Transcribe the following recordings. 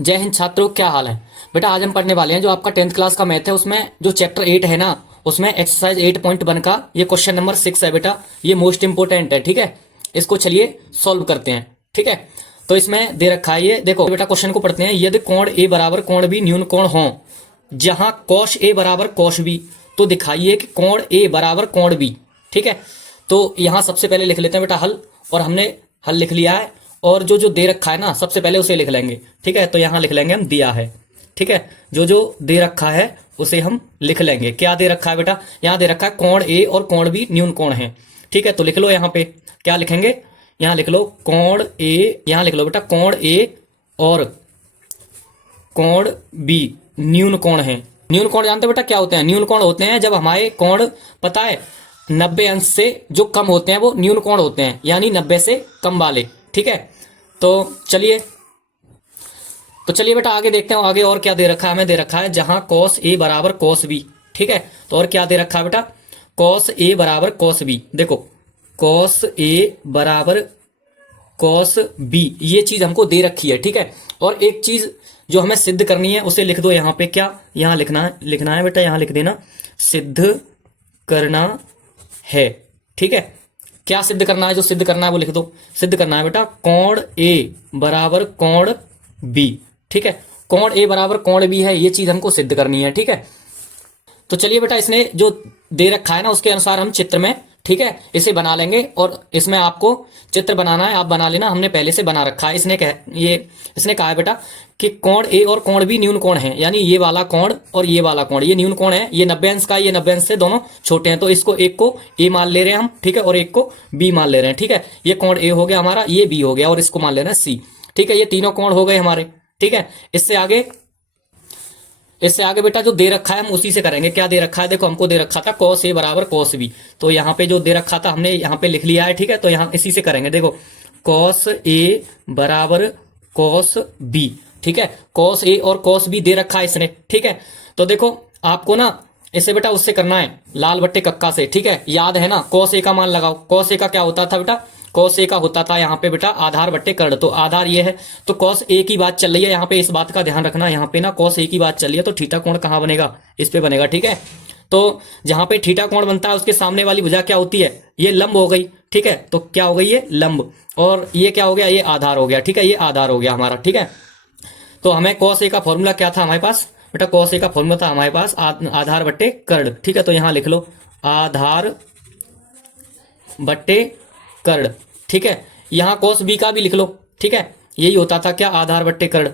जय हिंद छात्रों, क्या हाल है बेटा। आज हम पढ़ने वाले हैं जो आपका 10th क्लास का मैथ है, उसमें जो चैप्टर 8 है ना, उसमें एक्सरसाइज 8.1 का ये क्वेश्चन नंबर 6 है बेटा। ये मोस्ट इंपोर्टेंट है, ठीक है। इसको चलिए सॉल्व करते हैं, ठीक है। तो इसमें दे रखा है, ये देखो बेटा, क्वेश्चन को पढ़ते हैं। यदि कोण ए बराबर कोण बी न्यून कोण हो, जहां कॉश ए बराबर कॉश बी, तो दिखाइए कि कोण ए बराबर कोण बी, ठीक है। तो यहां सबसे पहले लिख लेते हैं बेटा हल, और हमने हल लिख लिया है। और जो जो दे रखा है ना, सबसे पहले उसे लिख लेंगे, ठीक है। तो यहां लिख लेंगे हम दिया है, ठीक है। जो जो दे रखा है उसे हम लिख लेंगे। क्या दे रखा है बेटा, यहां दे रखा है कोण ए और कोण बी न्यून कोण है, ठीक है। तो लिख लो, यहां पे क्या लिखेंगे, यहां लिख लो कोण ए, यहां लिख लो बेटा कोण ए और कोण बी न्यून कोण है। न्यून कोण जानते हो बेटा क्या होते हैं? न्यून कोण होते हैं जब हमारे कोण, पता है, 90 अंश से जो कम होते हैं वो न्यून कोण होते हैं, यानी 90 से कम वाले, ठीक है। तो चलिए बेटा आगे देखते हैं। आगे और क्या दे रखा है, हमें दे रखा है जहां कॉस ए बराबर कॉस बी, ठीक है। तो और क्या दे रखा है बेटा, कॉस ए बराबर कॉस बी। देखो कॉस ए बराबर कॉस बी, ये चीज हमको दे रखी है, ठीक है। और एक चीज जो हमें सिद्ध करनी है उसे लिख दो यहाँ पे। क्या यहाँ लिखना है बेटा, यहाँ लिख देना सिद्ध करना है, ठीक है। क्या सिद्ध करना है, जो सिद्ध करना है वो लिख दो। सिद्ध करना है बेटा कोण ए बराबर कोण बी, ठीक है। कोण ए बराबर कोण बी है, ये चीज हमको सिद्ध करनी है, ठीक है। तो चलिए बेटा, इसने जो दे रखा है ना उसके अनुसार हम चित्र में, ठीक है, इसे बना लेंगे। और इसमें आपको चित्र बनाना है, आप बना लेना, हमने पहले से बना रखा है। इसने कहा है बेटा कि कोण ए और कोण बी न्यून कोण है, यानी ये वाला कोण और ये वाला कोण, ये न्यून कोण है। ये 90 अंश का, ये 90 अंश से दोनों छोटे हैं, तो इसको एक को ए मान ले रहे हैं हम, ठीक है, और एक को बी मान ले रहे हैं, ठीक है। ये कोण ए हो गया हमारा, ये बी हो गया, और इसको मान लेना सी, ठीक है। ये तीनों कोण हो गए हमारे, ठीक है। इससे आगे बेटा जो दे रखा है हम उसी से करेंगे। क्या दे रखा है, देखो हमको दे रखा था कॉस ए बराबर कॉस बी, तो यहाँ पे जो दे रखा था हमने यहाँ पे लिख लिया है, ठीक है। तो यहाँ इसी से करेंगे। देखो कॉस ए बराबर कॉस बी, ठीक है। कॉस ए और कॉस बी दे रखा है इसने, ठीक है। तो देखो आपको ना इसे बेटा उससे करना है, लाल बट्टे कक्का से, ठीक है। याद है ना, कॉस ए का मान लगाओ। कॉस ए का क्या होता था बेटा, कॉस ए का होता था यहाँ पे बेटा आधार बट्टे कर्ण। तो आधार ये है, तो कॉस ए की बात चल रही है यहाँ पे, इस बात का ध्यान रखना। यहाँ पे ना कॉस ए की बात चल रही है, तो थीटा कोण कहाँ बनेगा, इस पे बनेगा, ठीक है। तो जहां पे थीटा कोण बनता है उसके सामने वाली भुजा क्या होती है, ये लंब हो गई, ठीक है। तो क्या हो गई, ये लंब, और ये क्या हो गया, ये आधार हो गया, ठीक है। ये आधार हो गया हमारा, ठीक है। तो हमें कॉस ए का फॉर्मूला क्या था हमारे पास बेटा, कॉस ए का फॉर्मूला था हमारे पास आधार बट्टे कर्ण, ठीक है। तो यहां लिख लो आधार बट्टे कर्ण, ठीक है। यहां कॉस बी का भी लिख लो, ठीक है। यही होता था क्या, आधार बट्टे कर्ण,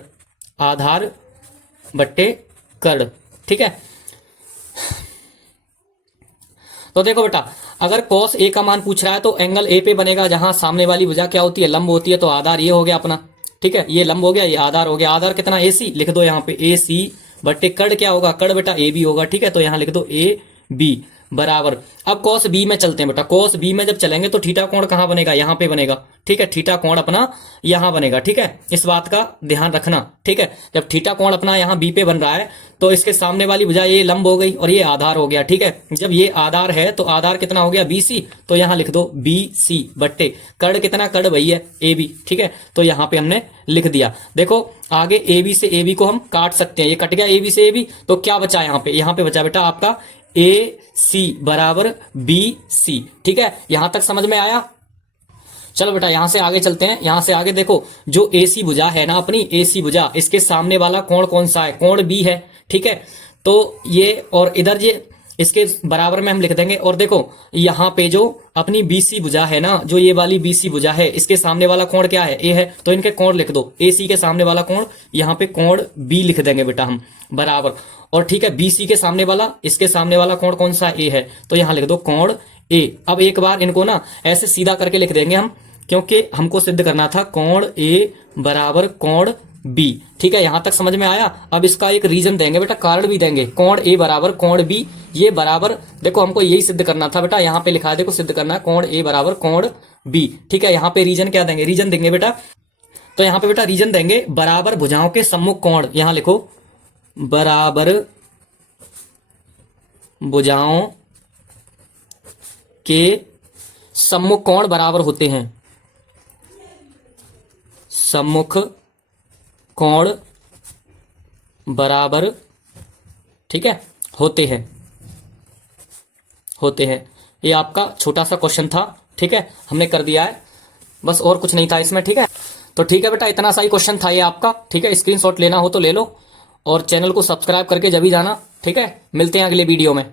आधार बट्टे कर्ण, ठीक है। तो देखो बेटा, अगर cos a का मान पूछ रहा है तो एंगल a पे बनेगा, जहां सामने वाली भुजा क्या होती है, लंब होती है। तो आधार ये हो गया अपना, ठीक है। ये लंब हो गया, ये आधार हो गया। आधार कितना, AC लिख दो यहाँ पे, AC बट्टे कर्ण क्या होगा, कर्ण बेटा AB होगा, ठीक है। तो यहाँ लिख दो AB बराबर। अब cos b में चलते हैं बेटा। cos b में जब चलेंगे तो थीटा कोण कहाँ बनेगा, यहाँ पे बनेगा, ठीक है। थीटा कोण अपना यहाँ बनेगा, ठीक है। इस बात का ध्यान रखना, ठीक है। जब थीटा कोण अपना यहाँ b पे बन रहा है तो इसके सामने वाली भुजा ये लंब हो गई और ये आधार हो गया, ठीक है। जब ये आधार है तो आधार कितना हो गया, BC, तो यहाँ लिख दो BC बट्टे कर्ण कितना, कर्ण वही है AB, ठीक है। तो यहाँ पे हमने लिख दिया। देखो आगे AB से AB को हम काट सकते हैं, ये कट गया AB से AB, तो क्या बचा यहाँ पे बचा बेटा आपका AC बराबर BC, ठीक है। यहां तक समझ में आया। चलो बेटा यहां से आगे चलते हैं। यहां से आगे देखो, जो AC भुजा है ना अपनी, AC भुजा, इसके सामने वाला कोण कौन सा है, कोण B है, ठीक है। तो ये और इधर ये इसके बराबर में हम लिख देंगे। और देखो यहाँ पे जो अपनी BC भुजा है ना, जो ये वाली BC भुजा है, इसके सामने वाला कोण क्या है, A है। तो इनके कोण लिख दो, AC के सामने वाला कोण, यहाँ पे कोण B लिख देंगे बेटा हम बराबर। और ठीक है, BC के सामने वाला, इसके सामने वाला कोण कौन सा, A है। तो यहाँ लिख दो कोण A। अब एक बार इनको ना ऐसे सीधा करके लिख देंगे हम, क्योंकि हमको सिद्ध करना था कोण A बराबर कोण B, ठीक है। यहां तक समझ में आया। अब इसका एक रीजन देंगे बेटा, कारण भी देंगे। कोण A बराबर कोण B, ये बराबर, देखो हमको यही सिद्ध करना था बेटा, यहां पे लिखा है, देखो सिद्ध करना है कोण A बराबर कोण B, ठीक है। यहां पे रीजन क्या देंगे, रीजन देंगे बेटा। तो यहां पे बेटा रीजन देंगे बराबर भुजाओं के सम्मुख कोण, यहां लिखो बराबर भुजाओं के सम्मुख कोण बराबर होते हैं, सम्मुख कोण बराबर, ठीक है, होते हैं, होते हैं। ये आपका छोटा सा क्वेश्चन था, ठीक है, हमने कर दिया है, बस और कुछ नहीं था इसमें, ठीक है। तो ठीक है बेटा, इतना सा ही क्वेश्चन था ये आपका, ठीक है। स्क्रीनशॉट लेना हो तो ले लो और चैनल को सब्सक्राइब करके जब भी जाना, ठीक है। मिलते हैं अगले वीडियो में।